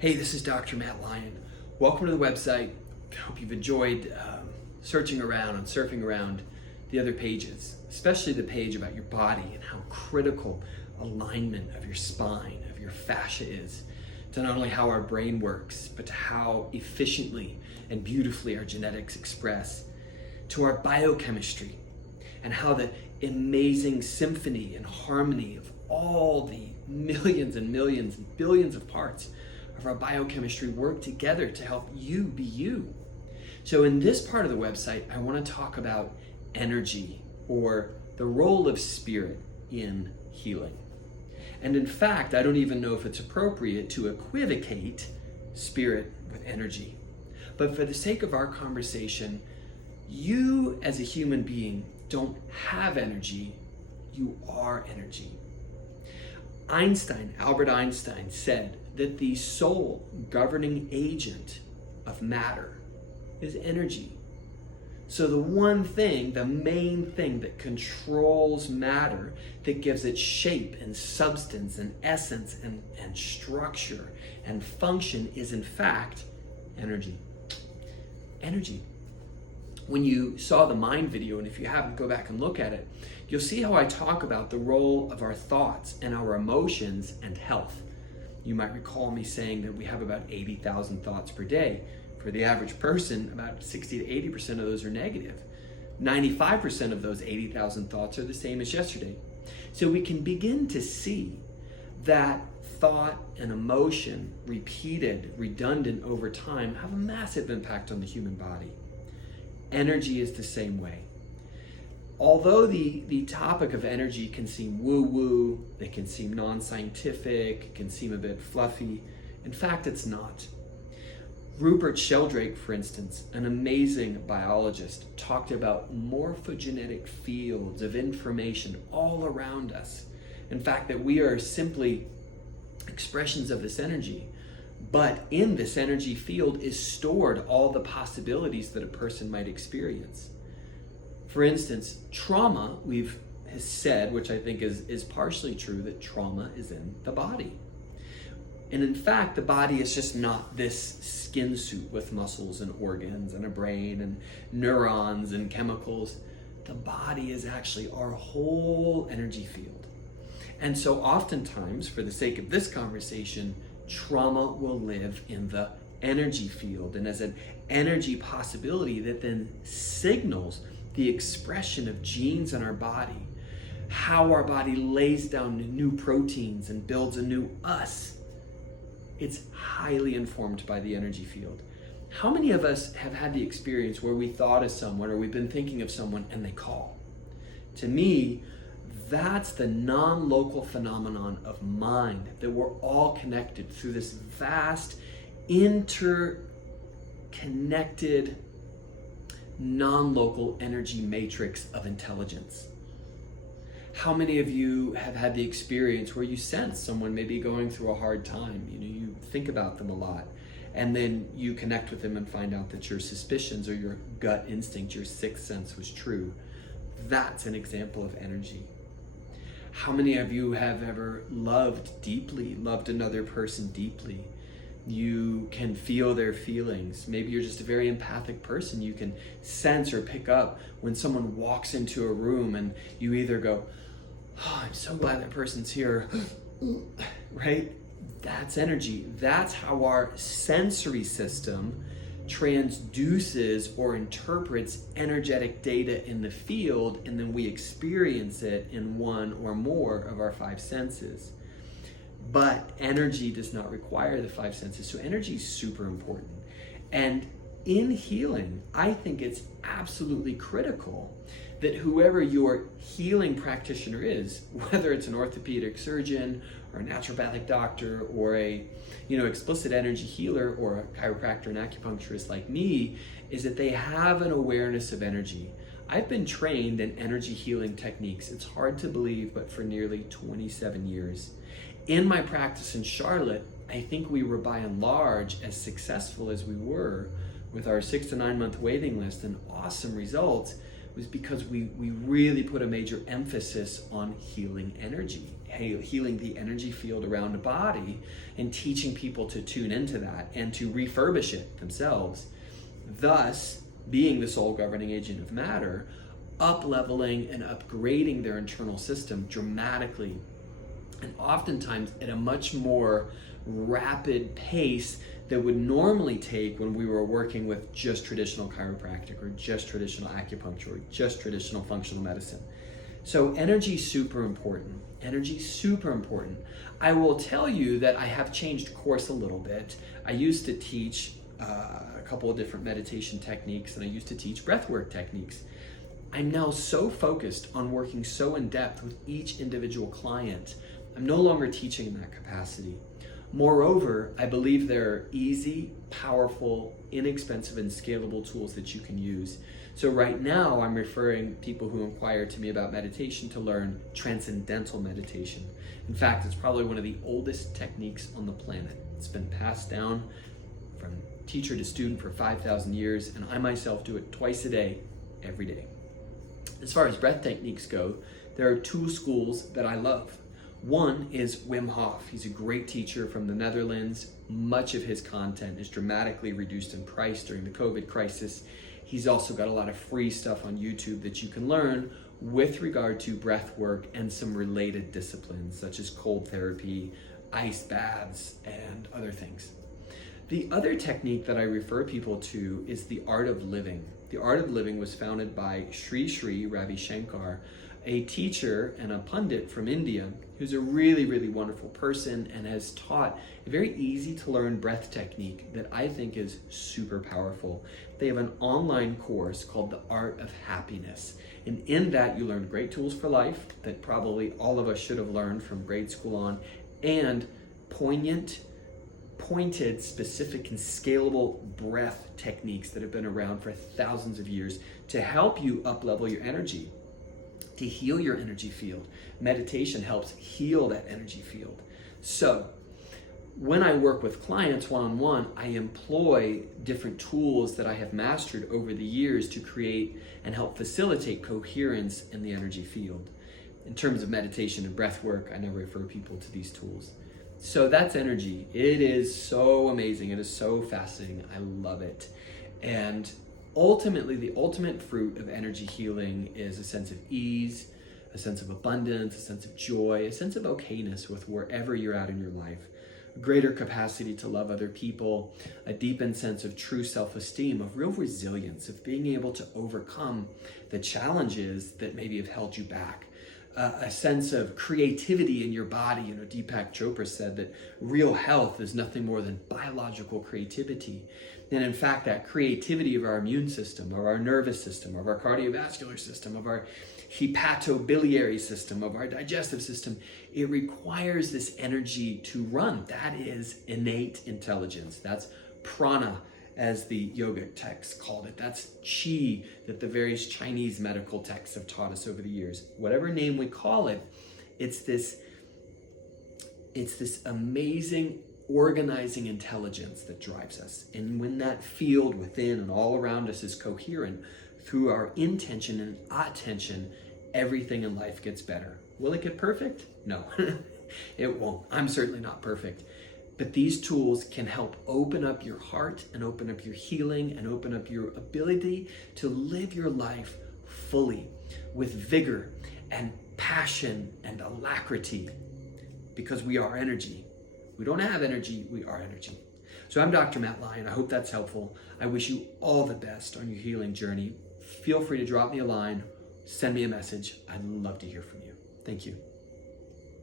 Hey, this is Dr. Matt Lyon. Welcome to the website. I hope you've enjoyed searching around and surfing around the other pages, especially the page about your body and how critical alignment of your spine, of your fascia is to not only how our brain works, but to how efficiently and beautifully our genetics express, to our biochemistry, and how the amazing symphony and harmony of all the millions and millions and billions of parts of our biochemistry work together to help you be you. So in this part of the website, I want to talk about energy, or the role of spirit in healing. And in fact, I don't even know if it's appropriate to equivocate spirit with energy. But for the sake of our conversation, you as a human being don't have energy, you are energy. Albert Einstein said that the sole governing agent of matter is energy. So the one thing, the main thing that controls matter, that gives it shape and substance and essence and structure and function is in fact energy. Energy. When you saw the Mind video, and if you haven't, go back and look at it, you'll see how I talk about the role of our thoughts and our emotions and health. You might recall me saying that we have about 80,000 thoughts per day. For the average person, about 60 to 80% of those are negative. 95% of those 80,000 thoughts are the same as yesterday. So we can begin to see that thought and emotion, repeated, redundant over time, have a massive impact on the human body. Energy is the same way. Although the topic of energy can seem woo-woo, it can seem non-scientific, it can seem a bit fluffy, in fact, it's not. Rupert Sheldrake, for instance, an amazing biologist, talked about morphogenetic fields of information all around us. In fact, that we are simply expressions of this energy. But in this energy field is stored all the possibilities that a person might experience. For instance, trauma, has said, which I think is partially true, that trauma is in the body. And in fact, the body is just not this skin suit with muscles and organs and a brain and neurons and chemicals. The body is actually our whole energy field. And so oftentimes, for the sake of this conversation, trauma will live in the energy field and as an energy possibility that then signals the expression of genes in our body, how our body lays down new proteins and builds a new us. It's highly informed by the energy field. How many of us have had the experience where we thought of someone or we've been thinking of someone and they call? To me, that's the non-local phenomenon of mind, that we're all connected through this vast, interconnected, non-local energy matrix of intelligence. How many of you have had the experience where you sense someone maybe going through a hard time? You think about them a lot, and then you connect with them and find out that your suspicions or your gut instinct, your sixth sense was true. That's an example of energy. How many of you have ever loved deeply, loved another person deeply? You can feel their feelings. Maybe you're just a very empathic person. You can sense or pick up when someone walks into a room and you either go, oh, I'm so glad that person's here, right? That's energy. That's how our sensory system transduces or interprets energetic data in the field, and then we experience it in one or more of our five senses. But energy does not require the five senses, so energy is super important. And in healing, I think it's absolutely critical that whoever your healing practitioner is, whether it's an orthopedic surgeon or a naturopathic doctor or a explicit energy healer or a chiropractor and acupuncturist like me, is that they have an awareness of energy. I've been trained in energy healing techniques, it's hard to believe, but for nearly 27 years. In my practice in Charlotte, I think we were by and large as successful as we were with our 6 to 9 month waiting list and awesome results was because we really put a major emphasis on healing energy healing the energy field around the body and teaching people to tune into that and to refurbish it themselves, thus being the soul governing agent of matter, up-leveling and upgrading their internal system dramatically, and oftentimes at a much more rapid pace that would normally take when we were working with just traditional chiropractic or just traditional acupuncture or just traditional functional medicine. So energy is super important. Energy is super important. I will tell you that I have changed course a little bit. I used to teach a couple of different meditation techniques, and I used to teach breathwork techniques. I'm now so focused on working so in depth with each individual client. I'm no longer teaching in that capacity. Moreover, I believe there are easy, powerful, inexpensive, and scalable tools that you can use. So right now, I'm referring people who inquire to me about meditation to learn transcendental meditation. In fact, it's probably one of the oldest techniques on the planet. It's been passed down from teacher to student for 5,000 years, and I myself do it twice a day, every day. As far as breath techniques go, there are two schools that I love. One is Wim Hof. He's a great teacher from the Netherlands. Much of his content is dramatically reduced in price during the COVID crisis. He's also got a lot of free stuff on YouTube that you can learn with regard to breath work and some related disciplines such as cold therapy, ice baths, and other things. The other technique that I refer people to is the Art of Living. The Art of Living was founded by Sri Sri Ravi Shankar, a teacher and a pundit from India who's a really, really wonderful person and has taught a very easy to learn breath technique that I think is super powerful. They have an online course called The Art of Happiness. And in that you learn great tools for life that probably all of us should have learned from grade school on, and pointed, specific, and scalable breath techniques that have been around for thousands of years to help you up-level your energy, to heal your energy field. Meditation helps heal that energy field. So when I work with clients one-on-one, I employ different tools that I have mastered over the years to create and help facilitate coherence in the energy field. In terms of meditation and breath work, I now refer people to these tools. So that's energy. It is so amazing. It is so fascinating. I love it. And ultimately, the ultimate fruit of energy healing is a sense of ease, a sense of abundance, a sense of joy, a sense of okayness with wherever you're at in your life, a greater capacity to love other people, a deepened sense of true self-esteem, of real resilience, of being able to overcome the challenges that maybe have held you back. A sense of creativity in your body. You know, Deepak Chopra said that real health is nothing more than biological creativity. And in fact, that creativity of our immune system, of our nervous system, of our cardiovascular system, of our hepatobiliary system, of our digestive system, it requires this energy to run. That is innate intelligence. That's prana, as the yogic texts called it. That's chi that the various Chinese medical texts have taught us over the years. Whatever name we call it, it's this amazing organizing intelligence that drives us. And when that field within and all around us is coherent, through our intention and attention, everything in life gets better. Will it get perfect? No, it won't. I'm certainly not perfect. But these tools can help open up your heart and open up your healing and open up your ability to live your life fully with vigor and passion and alacrity, because we are energy. We don't have energy, we are energy. So I'm Dr. Matt Lyon. I hope that's helpful. I wish you all the best on your healing journey. Feel free to drop me a line, send me a message. I'd love to hear from you. Thank you.